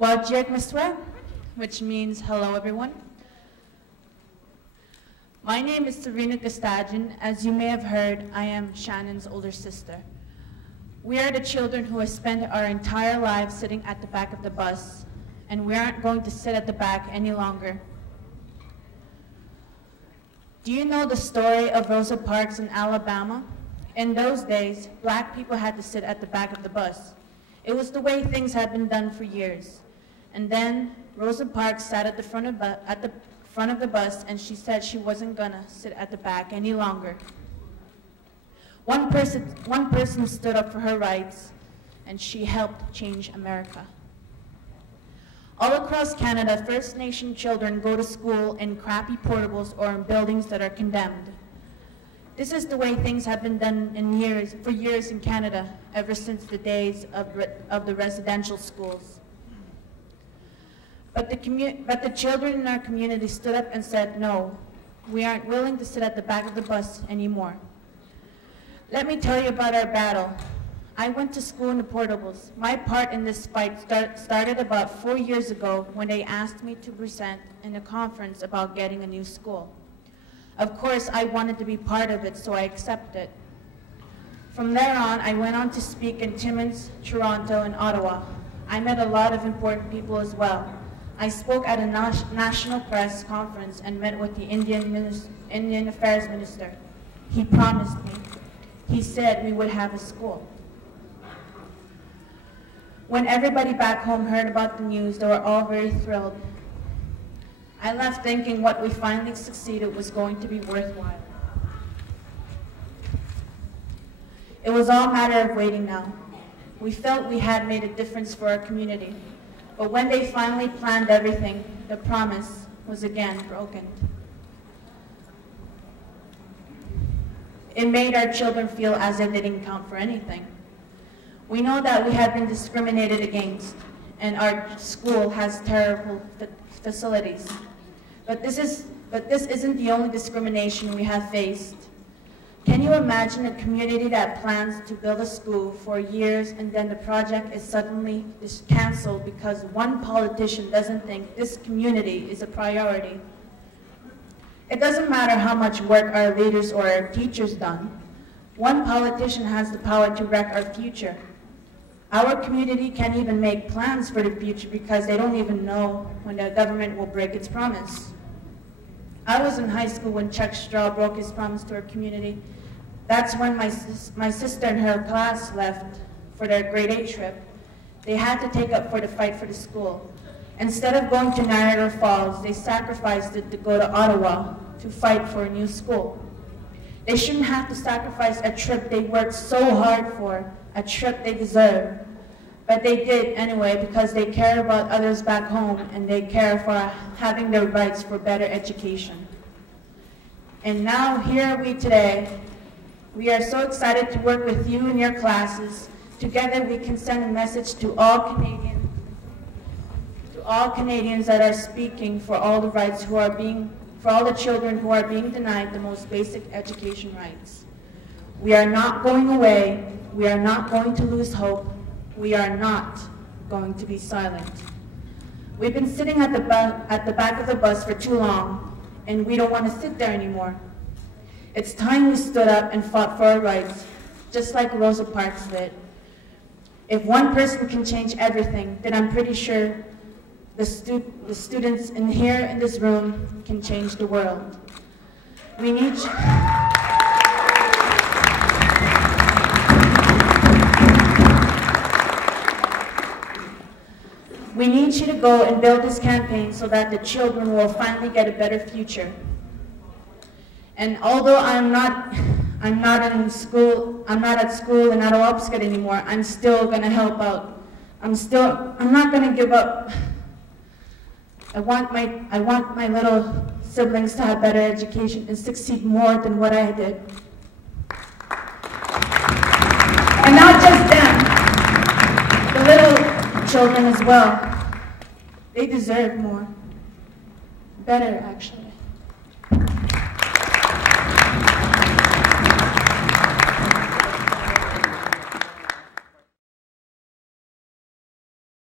Wajek, which means hello everyone. My name is Serena Koostachin. As you may have heard, I am Shannon's older sister. We are the children who have spent our entire lives sitting at the back of the bus, and we aren't going to sit at the back any longer. Do you know the story of Rosa Parks in Alabama? In those days, black people had to sit at the back of the bus. It was the way things had been done for years. And then Rosa Parks sat at the front of the bus, and she said she wasn't gonna sit at the back any longer. One person stood up for her rights, and she helped change America. All across Canada, First Nation children go to school in crappy portables or in buildings that are condemned. This is the way things have been done for years in Canada, ever since the days of the residential schools. But the children in our community stood up and said, no, we aren't willing to sit at the back of the bus anymore. Let me tell you about our battle. I went to school in the portables. My part in this fight started about 4 years ago when they asked me to present in a conference about getting a new school. Of course, I wanted to be part of it, so I accepted. From there on, I went on to speak in Timmins, Toronto, and Ottawa. I met a lot of important people as well. I spoke at a national press conference and met with the Indian Affairs Minister. He promised me. He said we would have a school. When everybody back home heard about the news, they were all very thrilled. I left thinking what we finally succeeded was going to be worthwhile. It was all a matter of waiting now. We felt we had made a difference for our community. But when they finally planned everything, the promise was again broken. It made our children feel as if they didn't count for anything. We know that we have been discriminated against, and our school has terrible facilities. But this isn't the only discrimination we have faced. Can you imagine a community that plans to build a school for years and then the project is suddenly canceled because one politician doesn't think this community is a priority? It doesn't matter how much work our leaders or our teachers done. One politician has the power to wreck our future. Our community can't even make plans for the future because they don't even know when the government will break its promise. I was in high school when Chuck Straw broke his promise to our community. That's when my sister and her class left for their grade 8 trip. They had to take up for the fight for the school. Instead of going to Niagara Falls, they sacrificed it to go to Ottawa to fight for a new school. They shouldn't have to sacrifice a trip they worked so hard for, a trip they deserve. But they did anyway because they care about others back home and they care for having their rights for better education. And now here are we today. We are so excited to work with you and your classes. Together we can send a message to all Canadians that are speaking for all the rights for all the children who are being denied the most basic education rights. We are not going away. We are not going to lose hope. We are not going to be silent. We've been sitting at the back of the bus for too long, and we don't want to sit there anymore. It's time we stood up and fought for our rights, just like Rosa Parks did. If one person can change everything, then I'm pretty sure the students here in this room can change the world. We need you to go and build this campaign so that the children will finally get a better future. And although I'm not at school in Attawapiskat anymore, I'm still gonna help out. I'm not gonna give up. I want my little siblings to have better education and succeed more than what I did. And not just them, the little children as well. They deserve more. Better, actually.